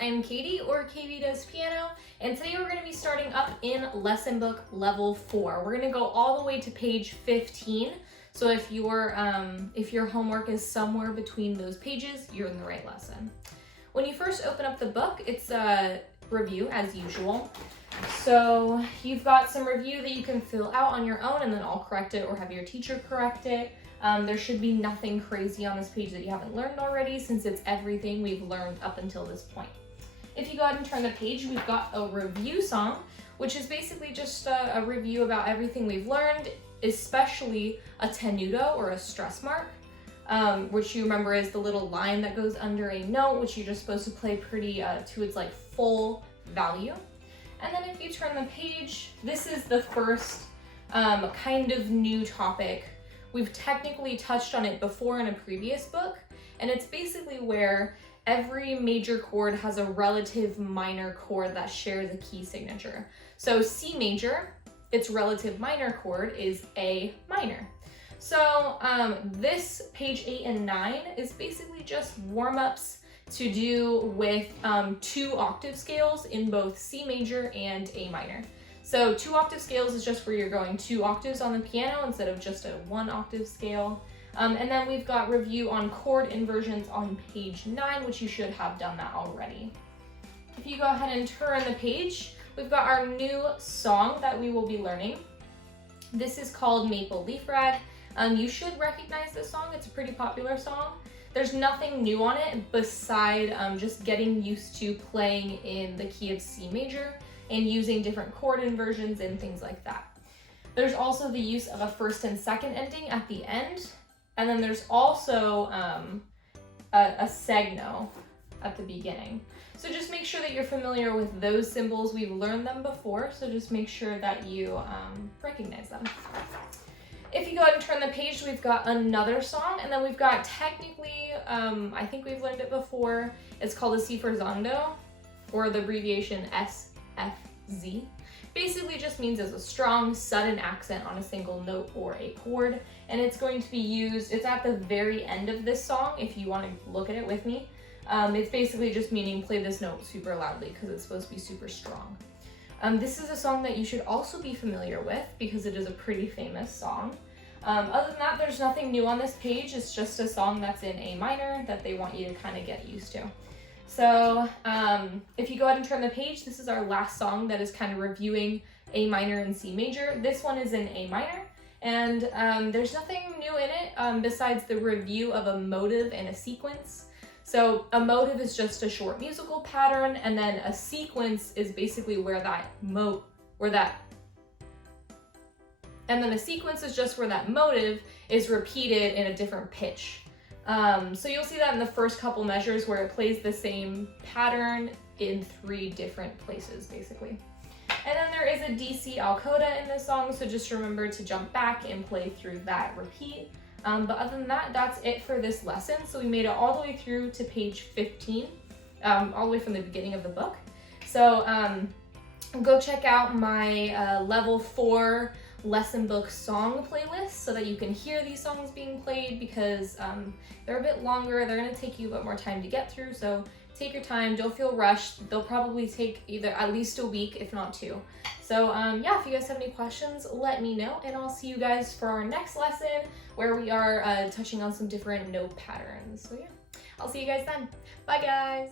I'm Katie, or KB Does Piano, and today we're going to be starting up in lesson book level 4. We're going to go all the way to page 15, so if your homework is somewhere between those pages, you're in the right lesson. When you first open up the book, it's a review as usual. So you've got some review that you can fill out on your own, and then I'll correct it or have your teacher correct it. There should be nothing crazy on this page that you haven't learned already, since it's everything we've learned up until this point. If you go ahead and turn the page, we've got a review song, which is basically just a review about everything we've learned, especially a tenuto or a stress mark, which you remember is the little line that goes under a note, which you're just supposed to play pretty to its like full value. And then if you turn the page, this is the first kind of new topic. We've technically touched on it before in a previous book, and it's basically where every major chord has a relative minor chord that shares a key signature. So C major, its relative minor chord is A minor. So this page 8 and 9 is basically just warm-ups to do with 2 octave scales in both C major and A minor. So 2 octave scales is just where you're going 2 octaves on the piano instead of just a 1 octave scale. And then we've got review on chord inversions on page 9, which you should have done that already. If you go ahead and turn the page, we've got our new song that we will be learning. This is called Maple Leaf Rag. You should recognize this song. It's a pretty popular song. There's nothing new on it beside just getting used to playing in the key of C major and using different chord inversions and things like that. There's also the use of a first and second ending at the end, and then there's also a segno at the beginning. So just make sure that you're familiar with those symbols. We've learned them before, so just make sure that you recognize them. If you go ahead and turn the page, we've got another song, and then we've got technically, I think we've learned it before, it's called a C for Zondo, or the abbreviation SFZ. Basically just means it's a strong, sudden accent on a single note or a chord, and it's going to be used, it's at the very end of this song, if you want to look at it with me. It's basically just meaning play this note super loudly, because it's supposed to be super strong. This is a song that you should also be familiar with because it is a pretty famous song. Other than that, there's nothing new on this page. It's just a song that's in A minor that they want you to kind of get used to. So if you go ahead and turn the page, this is our last song that is kind of reviewing A minor and C major. This one is in A minor, and there's nothing new in it besides the review of a motive and a sequence. So a motive is just a short musical pattern, and then a sequence is basically where a sequence is just where that motive is repeated in a different pitch. So you'll see that in the first couple measures where it plays the same pattern in 3 different places, basically. And then there is a DC al coda in this song, so just remember to jump back and play through that repeat. But other than that, that's it for this lesson. So we made it all the way through to page 15, all the way from the beginning of the book. So go check out my level 4 lesson book song playlist so that you can hear these songs being played, because they're a bit longer. They're going to take you a bit more time to get through. So take your time. Don't feel rushed. They'll probably take either at least a week, if not 2. So yeah, if you guys have any questions, let me know, and I'll see you guys for our next lesson where we are touching on some different note patterns. So yeah, I'll see you guys then. Bye guys.